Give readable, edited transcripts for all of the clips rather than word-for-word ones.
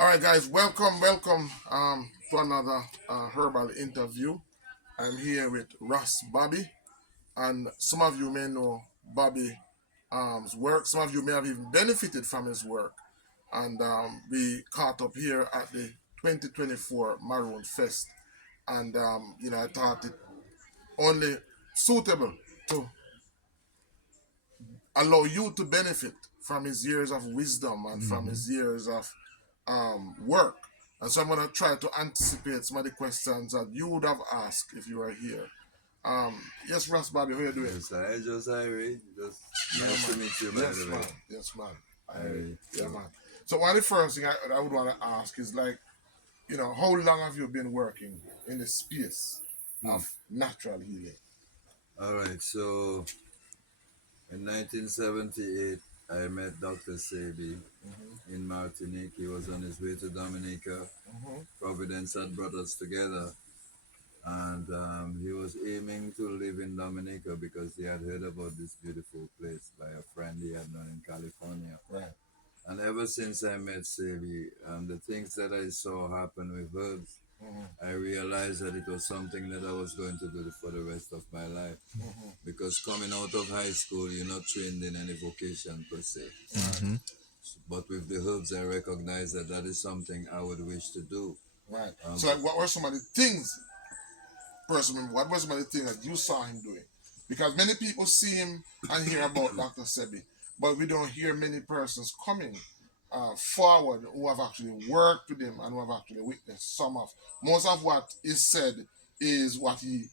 All right, guys, welcome to another herbal interview. I'm here with Ras Bobby, and some of you may know Bobby work. Some of you may have even benefited from his work, and we caught up here at the 2024 Maroon Fest, and I thought it only suitable to allow you to benefit from his years of wisdom and from his years of work. And so I'm going to try to anticipate some of the questions that you would have asked if you were here. Yes, Ras Bobby, how you doing? Yes, I just Irie. Just Yeah, nice to man. meet you, by Yes, the man. way. Yes, man. Irie. Yeah, man. So one of the first thing I would want to ask is like, how long have you been working in the space Hmm. of natural healing? All right. So in 1978, I met Dr. Sebi Mm-hmm. in Martinique. He was on his way to Dominica. Mm-hmm. Providence had brought us together, and he was aiming to live in Dominica because he had heard about this beautiful place by a friend he had known in California. Right. And ever since I met Sebi, the things that I saw happen with herbs, Mm-hmm. I realized that it was something that I was going to do for the rest of my life. Mm-hmm. Because coming out of high school, you're not trained in any vocation per se. Right. But with the herbs, I recognize that that is something I would wish to do. Right. Um, So like, what were some of the things personally, what was some of the things that you saw him doing? Because many people see him and hear about Dr. Sebi, but we don't hear many persons coming forward who have actually worked with him and who have actually witnessed some of. Most of what is said is what he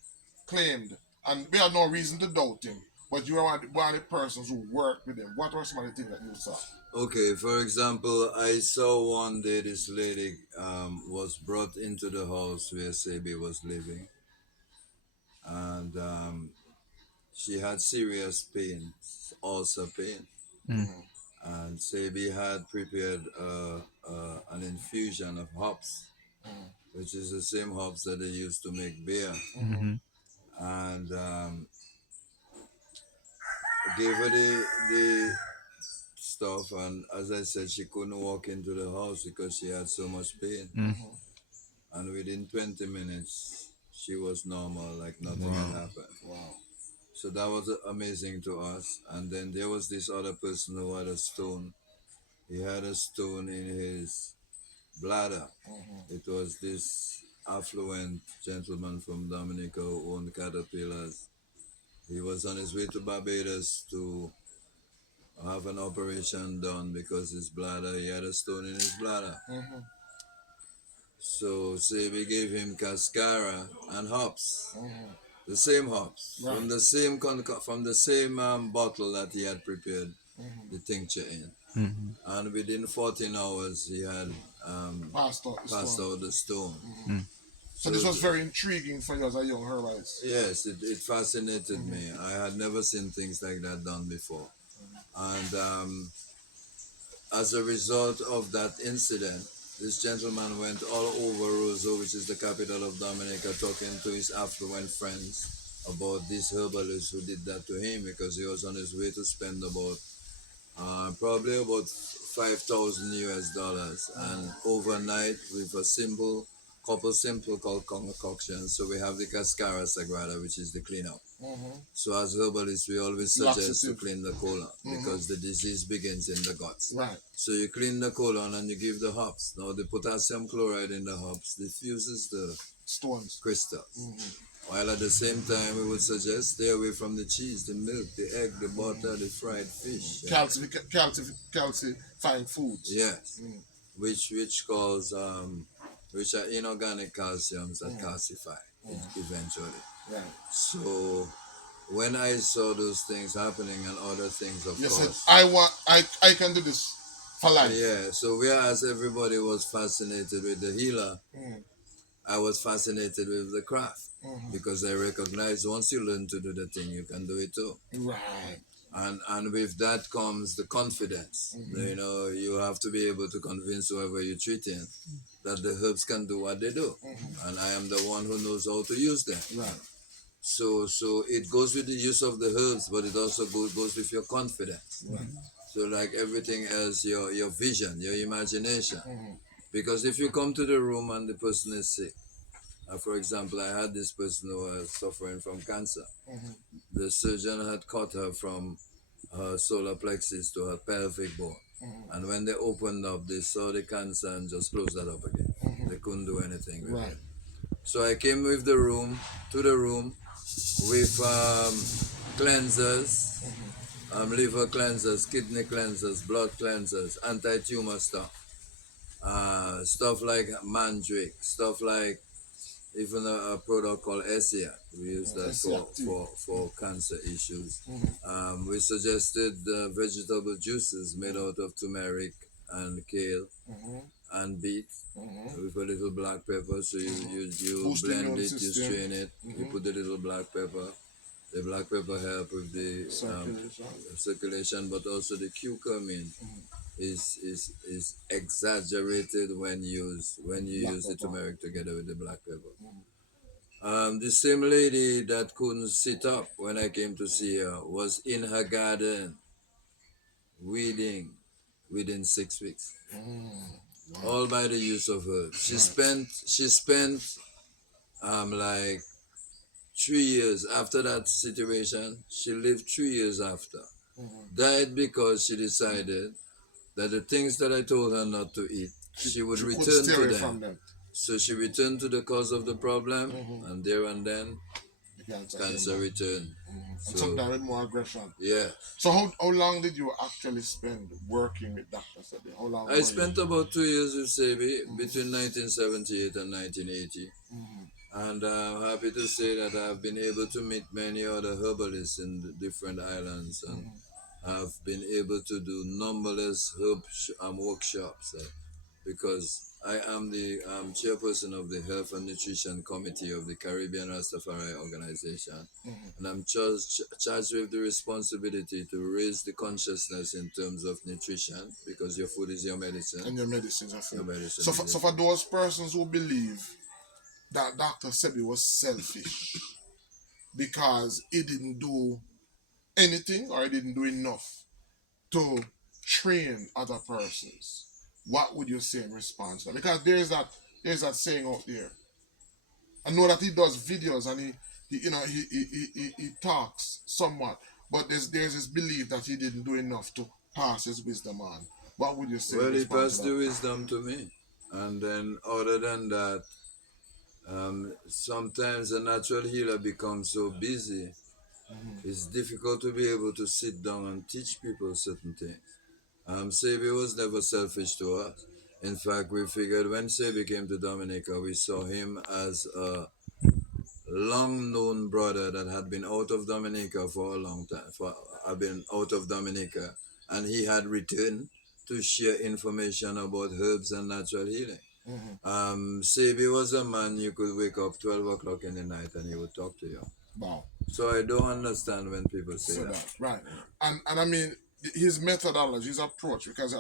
claimed, and we have no reason to doubt him. But you are one of the persons who worked with him. What were some of the things that you saw? okay, for example, I saw one day this lady was brought into the house where Sebi was living, and she had serious pain, ulcer pain. Mm-hmm. And Sebi had prepared an infusion of hops, which is the same hops that they used to make beer, Mm-hmm. and gave her the stuff. And as I said, she couldn't walk into the house because she had so much pain. Mm-hmm. And within 20 minutes, she was normal, like nothing had Wow. happened. Wow. So that was amazing to us. And then there was this other person who had a stone. He had a stone in his bladder. Mm-hmm. It was this affluent gentleman from Dominica who owned caterpillars. He was on his way to Barbados to have an operation done because his bladder, he had a stone in his bladder. Mm-hmm. So say we gave him cascara and hops, Mm-hmm. the same hops Right. from the same from the same bottle that he had prepared Mm-hmm. the tincture in. Mm-hmm. And within 14 hours, he had Passed out the passed stone. out the stone. Mm-hmm. Mm. So So this was very intriguing for you as a young herbalist. yes, it fascinated me. I had never seen things like that done before. And as a result of that incident, this gentleman went all over Roseau, which is the capital of Dominica, talking to his affluent friends about this herbalist who did that to him because he was on his way to spend about probably about 5,000 US dollars, and overnight with a simple concoction. So we have the Cascara Sagrada, which is the cleanup. Mm-hmm. So as herbalists, we always suggest to Laxative. clean the colon Mm-hmm. because the disease begins in the guts. Right. So you clean the colon and you give the hops. Now the potassium chloride in the hops diffuses the Stones. crystals. Mm-hmm. While at the same time, we would suggest stay away from the cheese, the milk, the egg, the butter, the fried fish. Calcifying foods. Yes, Mm. which cause which are inorganic calciums that calcify eventually. Right. So when I saw those things happening and other things, of You said course, I can do this for life. yeah. So whereas everybody was fascinated with the healer, Mm. I was fascinated with the craft Mm-hmm. because I recognized once you learn to do the thing, you can do it too. Right. And with that comes the confidence. You know, you have to be able to convince whoever you're treating that the herbs can do what they do, and I am the one who knows how to use them. Right. So it goes with the use of the herbs, but it also goes with your confidence. Right. So like everything else, your vision, your imagination. Mm-hmm. Because if you come to the room and the person is sick, for example, I had this person who was suffering from cancer. Mm-hmm. The surgeon had cut her from her solar plexus to her pelvic bone. Mm-hmm. And when they opened up, they saw the cancer and just closed that up again. Mm-hmm. They couldn't do anything with Right. it. So I came with the room to the room with cleansers, Mm-hmm. liver cleansers, kidney cleansers, blood cleansers, anti-tumor stuff, stuff like mandrake, stuff like even a product called Essia. We use that for cancer issues. Mm-hmm. We suggested vegetable juices made out of turmeric and kale Mm-hmm. and beet Mm-hmm. with a little black pepper. So you Boost the blend immune it, you system. strain it, you Mm-hmm. put the little black pepper. The black pepper help with the Circulation. circulation, but also the curcumin is exaggerated when you Black use the pepper. turmeric together with the black pepper. Mm-hmm. The same lady that couldn't sit up when I came to see her was in her garden weeding within 6 weeks, Wow. all by the use of herbs. Right. She spent like 3 years after that situation. She lived 3 years after. Mm-hmm. Died because she decided that the things that I told her not to eat, she would She could return stay to away them. from them. So she returned to the cause of the problem, Mm-hmm. and there and then The cancer came cancer back. returned. Mm-hmm. And So sometimes with more aggression. yeah, So how long did you actually spend working with Dr. Sebi? How long I were you? spent about 2 years with Sebi between 1978 and 1980. Mm-hmm. And I'm happy to say that I've been able to meet many other herbalists in the different islands, and Mm-hmm. I've been able to do numberless workshops because I am the chairperson of the Health and Nutrition Committee of the Caribbean Rastafari Organization. Mm-hmm. And I'm charged with the responsibility to raise the consciousness in terms of nutrition, because your food is your medicine. And your medicines are Your food. medicine So is your so for food. those persons who believe that Dr. Sebi was selfish because he didn't do anything or he didn't do enough to train other persons, what would you say in response to that? Because there's that saying out there. I know that he does videos and he talks somewhat, but there's this belief that he didn't do enough to pass his wisdom on. What would you say in Well, he response to passed that? the wisdom to me. And then, other than that, sometimes a natural healer becomes so busy, it's difficult to be able to sit down and teach people certain things. Sebi was never selfish to us. In fact, we figured when Sebi came to Dominica, we saw him as a long known brother that had been out of Dominica for a long time. Had been out of Dominica, and he had returned to share information about herbs and natural healing. Mm-hmm. Sebi was a man you could wake up 12 o'clock in the night and he would talk to you. Wow. So I don't understand when people say So that. that right, and I mean his methodology, his approach, because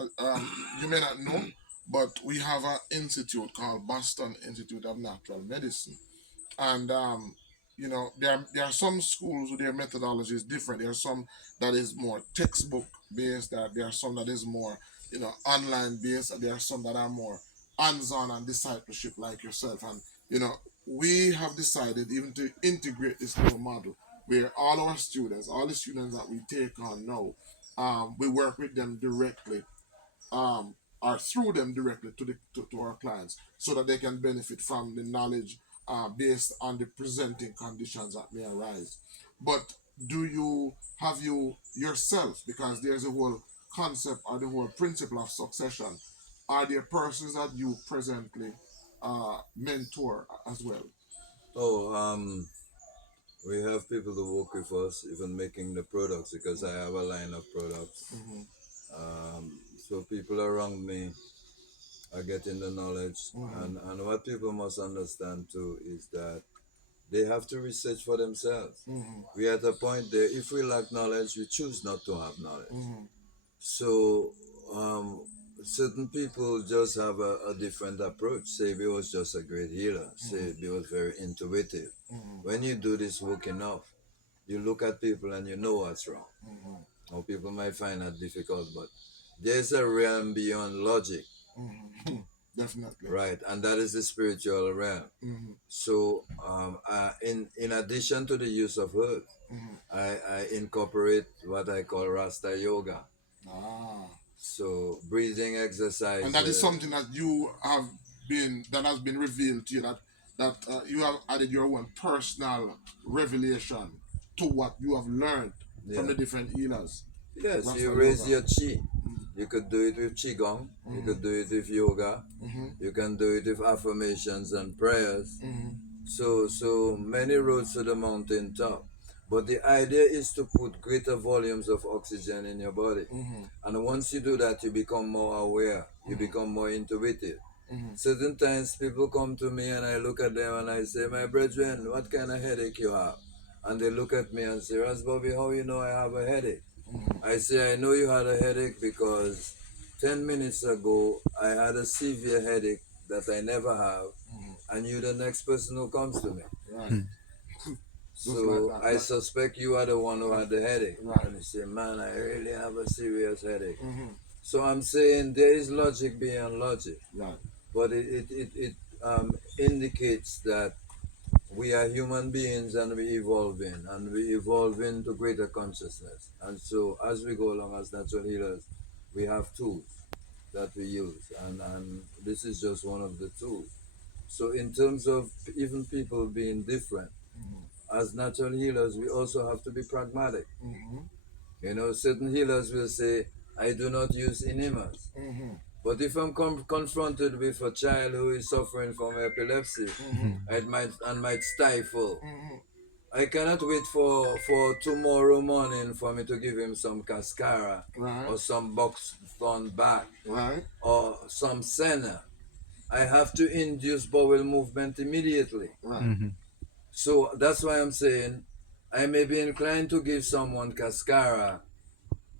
you may not know, but we have an institute called Boston Institute of Natural Medicine, and there are some schools where their methodology is different. There are some that is more textbook based. There are some that is more online based. There are some that are more hands-on and discipleship like yourself. And you know we have decided even to integrate this new model where all the students that we take on now, we work with them directly, um, or through them directly to our clients so that they can benefit from the knowledge based on the presenting conditions that may arise. But have you yourself, because there's a whole concept or the whole principle of succession, are there persons that you presently mentor as well? Oh, we have people to work with us, even making the products, because I have a line of products. Mm-hmm. So people around me are getting the knowledge, Mm-hmm. and what people must understand too is that they have to research for themselves. Mm-hmm. We are at a point there, if we lack knowledge, we choose not to have knowledge. Mm-hmm. So um, certain people just have a different approach. Sebi was just a great healer. Sebi was very intuitive. Mm-hmm. When you do this work enough, you look at people and you know what's wrong. Mm-hmm. Or people might find that difficult, but there's a realm beyond logic. Mm-hmm. Definitely. right? And that is the spiritual realm. Mm-hmm. So, in addition to the use of herbs, Mm-hmm. I incorporate what I call Rasta yoga. Ah. So, breathing And that is exercises. something that you have been that has been revealed to you, that you have added your own personal revelation to what you have learned from Yeah. the different healers. Yes, you Rasta raise yoga. your chi. You could do it with qigong. You Mm-hmm. could do it with yoga. Mm-hmm. You can do it with affirmations and prayers. Mm-hmm. So many roads to the mountain top. But the idea is to put greater volumes of oxygen in your body. Mm-hmm. And once you do that, you become more aware. You Mm-hmm. become more intuitive. Mm-hmm. Certain times people come to me and I look at them and I say, my brethren, what kind of headache you have? And they look at me and say, Ras Bobby, how you know I have a headache? Mm-hmm. I say, I know you had a headache because 10 minutes ago I had a severe headache that I never have, and you're the next person who comes to me. Right. Just like So that. I suspect you are the one who had the headache. Right. And you say, man, I really have a serious headache. Mm-hmm. So I'm saying there is logic beyond logic, Right. but it indicates that we are human beings and we evolve into greater consciousness. And so as we go along as natural healers, we have tools that we use, and this is just one of the tools. So in terms of even people being different, as natural healers, we also have to be pragmatic. Mm-hmm. You know, certain healers will say, I do not use enemas. Mm-hmm. But if I'm confronted with a child who is suffering from epilepsy, Mm-hmm. might stifle, Mm-hmm. I cannot wait for tomorrow morning for me to give him some cascara Right. or some box on back Right. or some senna. I have to induce bowel movement immediately. Right. So that's why I'm saying I may be inclined to give someone cascara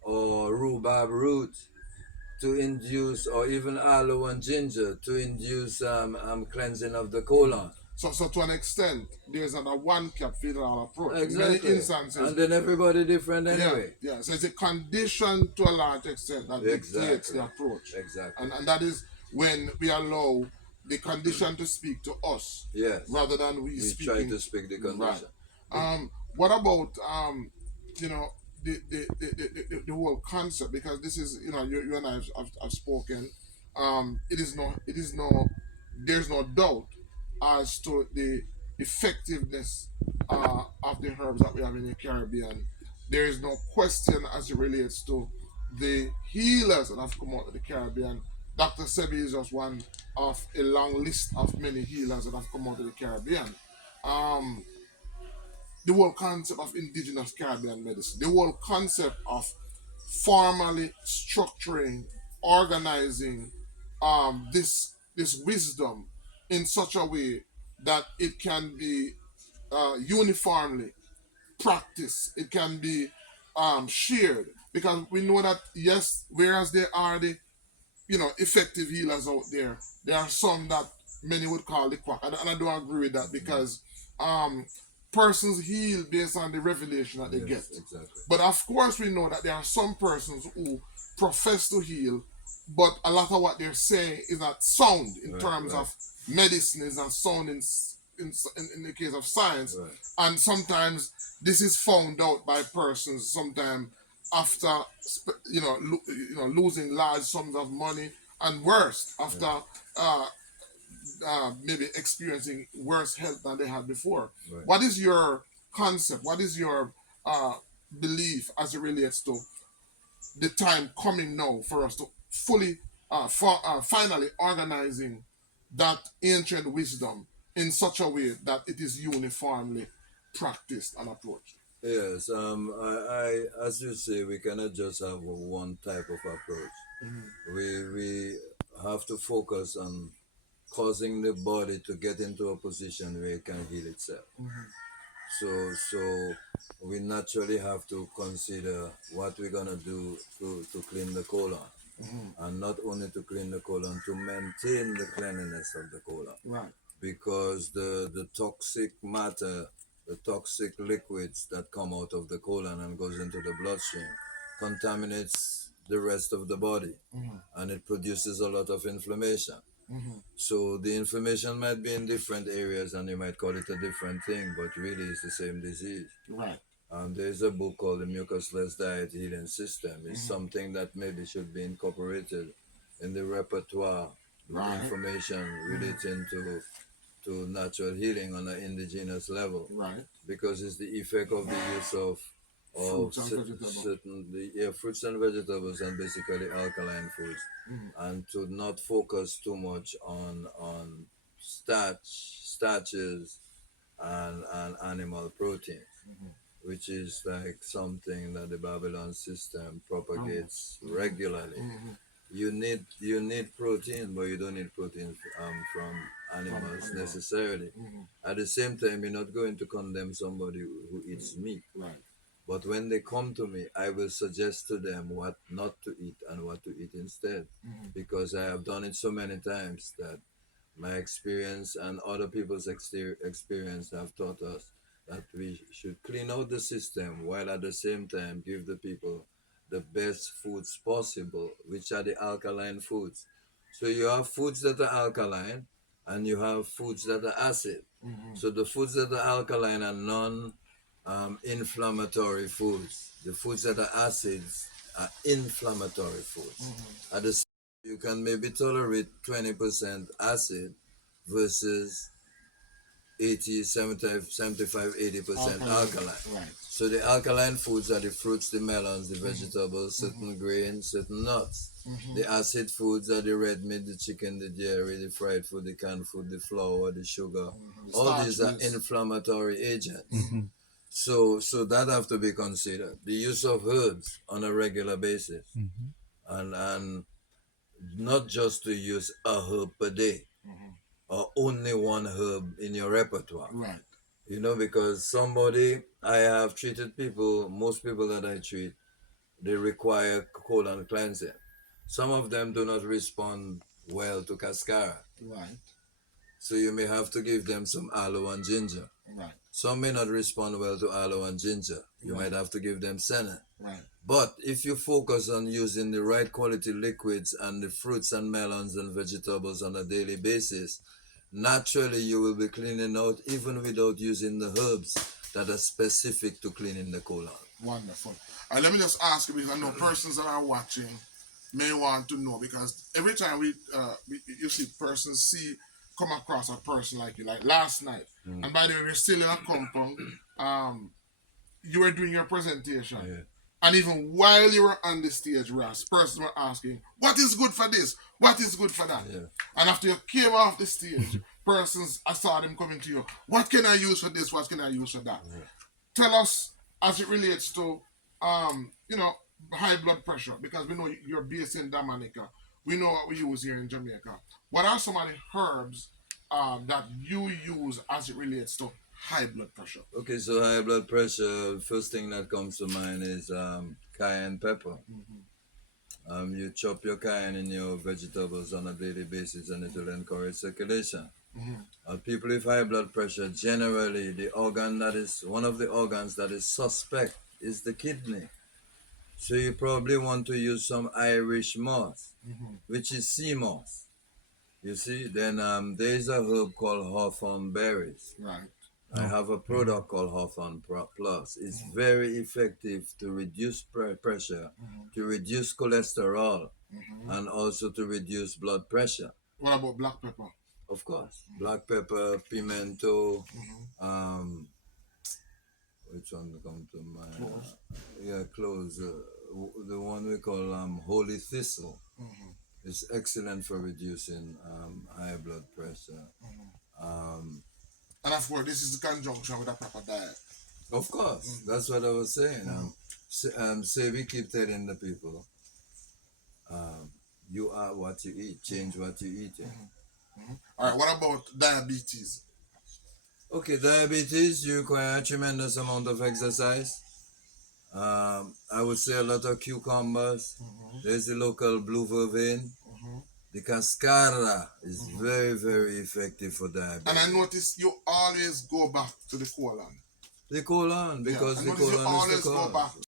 or rhubarb root to induce, or even aloe and ginger to induce cleansing of the colon. So to an extent, there's a one cap fit all approach. In many Exactly. instances, And then everybody different yeah, anyway. yeah. So it's a condition to a large extent that dictates Exactly. the approach. Exactly. And that is when we allow the condition to speak to us Yes. rather than we We try speaking. to speak the Right. condition. What about you know, the whole concept? Because this is, you know, you and I have spoken. It is no, there's no doubt as to the effectiveness of the herbs that we have in the Caribbean. There is no question as it relates to the healers that have come out of the Caribbean. Dr. Sebi is just one of a long list of many healers that have come out of the Caribbean. Um, the whole concept of indigenous Caribbean medicine, the whole concept of formally structuring, organizing this wisdom in such a way that it can be uniformly practiced, it can be shared. Because we know that yes, whereas there are the, you know, effective healers out there, there are some that many would call the quack, and I don't agree with that because um, persons heal based on the revelation that they get. Yes, exactly. But of course, we know that there are some persons who profess to heal, but a lot of what they're saying is not sound in Right, terms right. of medicine, is not sound in the case of science. Right. And sometimes this is found out by persons sometimes after losing large sums of money, and worse after uh, maybe experiencing worse health than they had before. Right. What is your concept? What is your uh, belief as it relates to the time coming now for us to fully, finally organizing that ancient wisdom in such a way that it is uniformly practiced and approached? Yes, as you say, we cannot just have one type of approach. We have to focus on causing the body to get into a position where it can heal itself. So we naturally have to consider what we're gonna do to clean the colon, and not only to clean the colon, to maintain the cleanliness of the colon, Right. because the toxic matter, the toxic liquids that come out of the colon and goes into the bloodstream, contaminates the rest of the body, and it produces a lot of inflammation. Mm-hmm. So the information might be in different areas and you might call it a different thing, but really it's the same disease. Right. There's a book called The Mucusless Diet Healing System. It's Mm-hmm. something that maybe should be incorporated in the repertoire with Right. information Mm-hmm. relating to natural healing on an indigenous level, Right. because it's the effect of the use of Fruits and vegetables. certain fruits and vegetables and basically alkaline foods, Mm-hmm. and to not focus too much on starches and animal protein, Mm-hmm. which is like something that the Babylon system Promote. propagates Mm-hmm. regularly. Mm-hmm. You need protein, but you don't need protein from From animals animal. necessarily. Mm-hmm. At the same time, you're not going to condemn somebody who eats meat. Right. But when they come to me, I will suggest to them what not to eat and what to eat instead, Mm-hmm. because I have done it so many times that my experience and other people's experience have taught us that we should clean out the system while at the same time give the people the best foods possible, which are the alkaline foods. So you have foods that are alkaline and you have foods that are acid. Mm-hmm. So the foods that are alkaline are non inflammatory foods. The foods that are acids are inflammatory foods. Mm-hmm. At the same time, you can maybe tolerate 20% acid versus 80, 75, 75, 80% Alkaline. alkaline. Right. So the alkaline foods are the fruits, the melons, the Mm-hmm. vegetables, Mm-hmm. certain grains, certain nuts. Mm-hmm. The acid foods are the red meat, the chicken, the dairy, the fried food, the canned food, the flour, the sugar. Mm-hmm. All Starch these are based. inflammatory agents. Mm-hmm. So that have to be considered. The use of herbs on a regular basis, Mm-hmm. and not just to use a herb per day Mm-hmm. or only one herb in your repertoire. Right. Because somebody, I have treated people, most people that I treat, they require colon cleansing. Some of them do not respond well to cascara. Right. So you may have to give them some aloe and ginger. Right. Some may not respond well to aloe and ginger. You Right. might have to give them senna. Right. But if you focus on using the right quality liquids and the fruits and melons and vegetables on a daily basis, naturally you will be cleaning out even without using the herbs that are specific to cleaning the colon. Wonderful. Let me just ask you, because I know persons that are watching may want to know, because every time you see persons come across a person like you, like last night, and by the way, we're still in a compound. You were doing your presentation, Yeah. and even while you were on the stage, Ras, persons were asking, "What is good for this? What is good for that?" Yeah. And after you came off the stage, persons, I saw them coming to you. What can I use for this? What can I use for that? Yeah. Tell us as it relates to high blood pressure, because we know you're based in Dominica. We know what we use here in Jamaica. What are some of the herbs that you use as it relates to high blood pressure? Okay, so high blood pressure, first thing that comes to mind is cayenne pepper. You chop your cayenne in your vegetables on a daily basis and it will encourage circulation. People with high blood pressure, generally, one of the organs that is suspect is the kidney. So you probably want to use some Irish moss, which is sea moss. You see, then there is a herb called hawthorn berries. Right. I have a product called Hawthorne Plus. It's very effective to reduce pressure, to reduce cholesterol, and also to reduce blood pressure. What about black pepper? Of course, black pepper, pimento, um, which one come to mind? Cloves. The one we call holy thistle. It's excellent for reducing high blood pressure. Um, And of course, this is the conjunction with a proper diet. Of course, that's what I was saying. Sebi keep telling the people, you are what you eat. Change what you eat. All right. What about diabetes? Okay, diabetes, you require a tremendous amount of exercise. I would say a lot of cucumbers. There's the local blue vervain. The cascara is very, very effective for diabetes. And I notice you always go back to the colon. The colon, because I the notice you colon is always the go cause. back